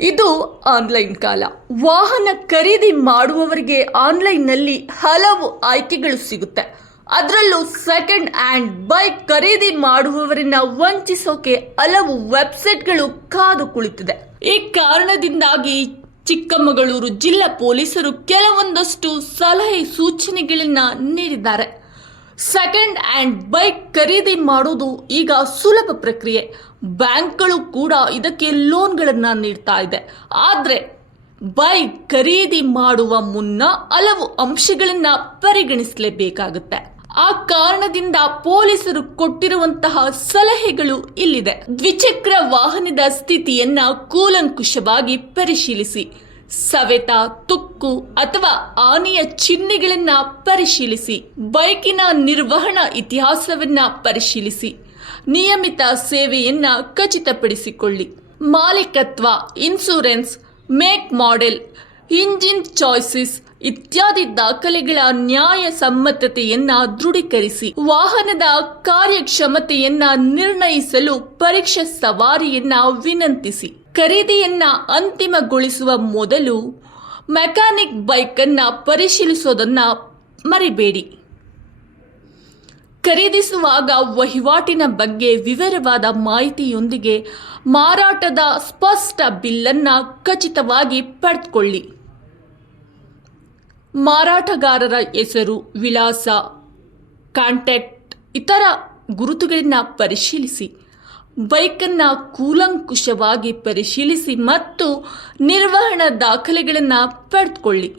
ಇದು ಆನ್ಲೈನ್ ಕಾಲ. ವಾಹನ ಖರೀದಿ ಮಾಡುವವರಿಗೆ ಆನ್ಲೈನ್ನಲ್ಲಿ ಹಲವು ಆಯ್ಕೆಗಳು ಸಿಗುತ್ತೆ. ಅದರಲ್ಲೂ ಸೆಕೆಂಡ್ ಹ್ಯಾಂಡ್ ಬೈಕ್ ಖರೀದಿ ಮಾಡುವವರನ್ನ ವಂಚಿಸೋಕೆ ಹಲವು ವೆಬ್ಸೈಟ್ಗಳು ಕಾದು ಕುಳಿತಿದೆ. ಈ ಕಾರಣದಿಂದಾಗಿ ಚಿಕ್ಕಮಗಳೂರು ಜಿಲ್ಲಾ ಪೊಲೀಸರು ಕೆಲವೊಂದಷ್ಟು ಸಲಹೆ ಸೂಚನೆಗಳನ್ನ ನೀಡಿದ್ದಾರೆ. ಸೆಕೆಂಡ್ ಹ್ಯಾಂಡ್ ಬೈಕ್ ಖರೀದಿ ಮಾಡೋದು ಈಗ ಸುಲಭ ಪ್ರಕ್ರಿಯೆ. ಬ್ಯಾಂಕ್ಗಳು ಕೂಡ ಇದಕ್ಕೆ ಲೋನ್ಗಳನ್ನು ನೀಡ್ತಾ ಇದೆ. ಆದರೆ ಬೈಕ್ ಖರೀದಿ ಮಾಡುವ ಮುನ್ನ ಹಲವು ಅಂಶಗಳನ್ನ ಪರಿಗಣಿಸಲೇಬೇಕಾಗುತ್ತೆ. ಆ ಕಾರಣದಿಂದ ಪೊಲೀಸರು ಕೊಟ್ಟಿರುವಂತಹ ಸಲಹೆಗಳು ಇಲ್ಲಿದೆ. ದ್ವಿಚಕ್ರ ವಾಹನದ ಸ್ಥಿತಿಯನ್ನ ಕೂಲಂಕುಷವಾಗಿ ಪರಿಶೀಲಿಸಿ. ಸವೆತ, ತುಕ್ಕು ಅಥವಾ ಹಾನಿಯ ಚಿಹ್ನೆಗಳನ್ನ ಪರಿಶೀಲಿಸಿ. ಬೈಕಿನ ನಿರ್ವಹಣಾ ಇತಿಹಾಸವನ್ನ ಪರಿಶೀಲಿಸಿ. ನಿಯಮಿತ ಸೇವೆಯನ್ನ ಖಚಿತಪಡಿಸಿಕೊಳ್ಳಿ. ಮಾಲೀಕತ್ವ, insurance, make, model, engine choices ಇತ್ಯಾದಿ ದಾಖಲೆಗಳ ನ್ಯಾಯಸಮ್ಮತತೆಯನ್ನ ದೃಢೀಕರಿಸಿ. ವಾಹನದ ಕಾರ್ಯಕ್ಷಮತೆಯನ್ನ ನಿರ್ಣಯಿಸಲು ಪರೀಕ್ಷಾ ಸವಾರಿಯನ್ನ ವಿನಂತಿಸಿ. ಖರೀದಿಯನ್ನ ಅಂತಿಮಗೊಳಿಸುವ ಮೊದಲು ಮೆಕ್ಯಾನಿಕ್ ಬೈಕ್ ಅನ್ನ ಪರಿಶೀಲಿಸೋದನ್ನ ಮರಿಬೇಡಿ. ಖರೀದಿಸುವಾಗ ವಹಿವಾಟಿನ ಬಗ್ಗೆ ವಿವರವಾದ ಮಾಹಿತಿಯೊಂದಿಗೆ ಮಾರಾಟದ ಸ್ಪಷ್ಟ ಬಿಲ್ಲನ್ನು ಖಚಿತವಾಗಿ ಪಡೆದುಕೊಳ್ಳಿ. ಮಾರಾಟಗಾರರ ಹೆಸರು, ವಿಳಾಸ, ಕಾಂಟ್ಯಾಕ್ಟ್ ಇತರ ಗುರುತುಗಳನ್ನು ಪರಿಶೀಲಿಸಿ. ಬೈಕನ್ನು ಕೂಲಂಕುಷವಾಗಿ ಪರಿಶೀಲಿಸಿ ಮತ್ತು ನಿರ್ವಹಣಾ ದಾಖಲೆಗಳನ್ನು ಪಡೆದುಕೊಳ್ಳಿ.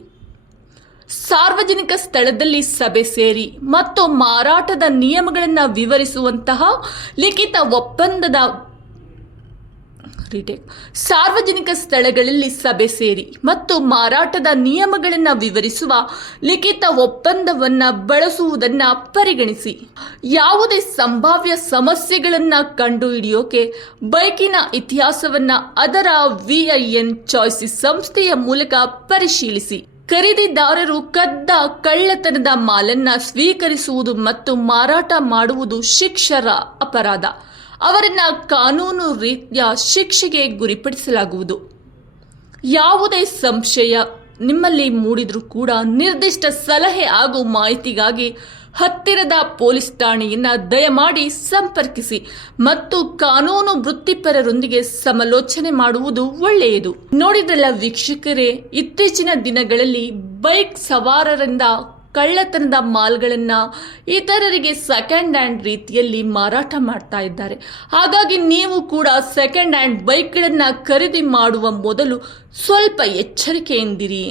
ಸಾರ್ವಜನಿಕ ಸ್ಥಳದಲ್ಲಿ ಸಭೆ ಸೇರಿ ಮತ್ತು ಮಾರಾಟದ ನಿಯಮಗಳನ್ನು ವಿವರಿಸುವಂತಹ ಲಿಖಿತ ಒಪ್ಪಂದದ ಸಾರ್ವಜನಿಕ ಸ್ಥಳಗಳಲ್ಲಿ ಸಭೆ ಸೇರಿ ಮತ್ತು ಮಾರಾಟದ ನಿಯಮಗಳನ್ನು ವಿವರಿಸುವ ಲಿಖಿತ ಒಪ್ಪಂದವನ್ನು ಬಳಸುವುದನ್ನು ಪರಿಗಣಿಸಿ. ಯಾವುದೇ ಸಂಭಾವ್ಯ ಸಮಸ್ಯೆಗಳನ್ನು ಕಂಡುಹಿಡಿಯೋಕೆ ಬೈಕಿನ ಇತಿಹಾಸವನ್ನು ಅದರ VIN ಚಾಯ್ಸಸ್ ಸಂಸ್ಥೆಯ ಮೂಲಕ ಪರಿಶೀಲಿಸಿ. ಖರೀದಿದಾರರು ಕದ್ದ, ಕಳ್ಳತನದ ಮಾಲನ್ನ ಸ್ವೀಕರಿಸುವುದು ಮತ್ತು ಮಾರಾಟ ಮಾಡುವುದು ಶಿಕ್ಷಾರ್ಹ ಅಪರಾಧ. ಅವರನ್ನ ಕಾನೂನು ರೀತ್ಯ ಶಿಕ್ಷೆಗೆ ಗುರಿಪಡಿಸಲಾಗುವುದು. ಯಾವುದೇ ಸಂಶಯ ನಿಮ್ಮಲ್ಲಿ ಮೂಡಿದ್ರೂ ಕೂಡ ನಿರ್ದಿಷ್ಟ ಸಲಹೆ ಹಾಗೂ ಮಾಹಿತಿಗಾಗಿ ಹತ್ತಿರದ ಪೊಲೀಸ್ ಠಾಣೆಯನ್ನ ದಯಮಾಡಿ ಸಂಪರ್ಕಿಸಿ ಮತ್ತು ಕಾನೂನು ವೃತ್ತಿಪರರೊಂದಿಗೆ ಸಮಾಲೋಚನೆ ಮಾಡುವುದು ಒಳ್ಳೆಯದು. ನೋಡಿದ್ರಲ್ಲ ವೀಕ್ಷಕರೇ, ಇತ್ತೀಚಿನ ದಿನಗಳಲ್ಲಿ ಬೈಕ್ ಸವಾರರಿಂದ ಕಳ್ಳತನದ ಮಾಲ್ಗಳನ್ನ ಇತರರಿಗೆ ಸೆಕೆಂಡ್ ಹ್ಯಾಂಡ್ ರೀತಿಯಲ್ಲಿ ಮಾರಾಟ ಮಾಡ್ತಾ ಇದ್ದಾರೆ. ಹಾಗಾಗಿ ನೀವು ಕೂಡ ಸೆಕೆಂಡ್ ಹ್ಯಾಂಡ್ ಬೈಕ್ಗಳನ್ನ ಖರೀದಿ ಮಾಡುವ ಮೊದಲು ಸ್ವಲ್ಪ ಎಚ್ಚರಿಕೆಯಿಂದಿರಿ.